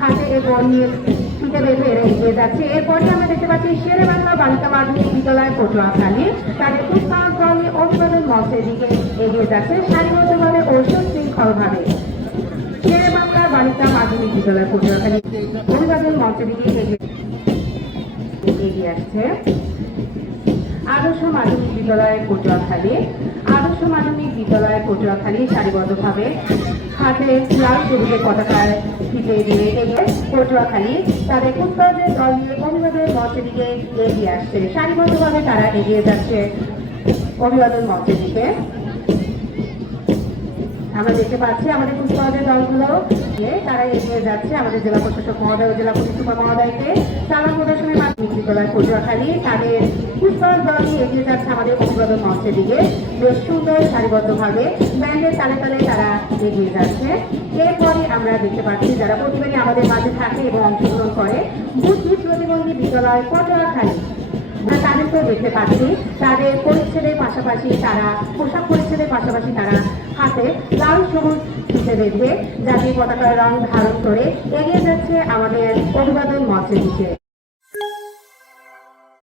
হাতে এ বল নিয়ে ফিতে বেঁধে এগিয়ে যাচ্ছে। এরপরে আমরা দেখতে পাচ্ছি শেরে বাংলা বালিকা মাধ্যমিক বিদ্যালয় পটুয়াখালী তাদের উৎসাহ দলে অভিবাদন মঞ্চের দিকে এগিয়ে যাচ্ছে সারিবদ্ধভাবে ও সুশৃঙ্খলভাবে। শেরে বাংলা বালিকা মাধ্যমিক বিদ্যালয় পটুয়াখালী অভিবাদন মঞ্চের দিকে এগিয়ে আসছে। আদর্শ মাধ্যমিক বিদ্যালয় পটুয়াখালী সারিবদ্ধভাবে হাতে লাল সবুজের পতাকার ফিতে দিয়ে এগিয়ে পটুয়াখালী তাদের উত্তরের দল নিয়ে অভিবাদন মঞ্চের দিকে এগিয়ে আসছে। সারিবদ্ধভাবে তারা এগিয়ে যাচ্ছে অভিবাদন মঞ্চের দিকে। আমরা দেখতে পাচ্ছি আমাদের কুচকাওয়াজের দলগুলো তারা এগিয়ে যাচ্ছে আমাদের জেলা প্রশাসক মহোদয় ও জেলা পুলিশ সুপার মহোদয়কে সালাম প্রদর্শনের মাধ্যমিক বিদ্যালয় পটুয়াখালী তাদের কুচকাওয়াজ দল নিয়ে এগিয়ে যাচ্ছে আমাদের অভিবাদন মঞ্চের দিকে বেশ সুন্দর সারিবদ্ধভাবে ব্যান্ডের তালে তালে তারা এগিয়ে যাচ্ছে। এরপরে আমরা দেখতে পাচ্ছি যারা প্রতিবারই আমাদের মাঝে থাকে এবং অংশগ্রহণ করে বুদ্ধি প্রতিবন্ধী বিদ্যালয় পটুয়াখালী তাদেরকেও দেখতে পাচ্ছি তাদের পরিচ্ছেদের পাশাপাশি তারা পোশাক পরিচ্ছেদের পাশাপাশি তারা হাতে লাল সবুজ ফিতে বেঁধে জাতীয় পতাকার রং ধারণ করে এগিয়ে যাচ্ছে আমাদের অভিবাদন মঞ্চের দিকে।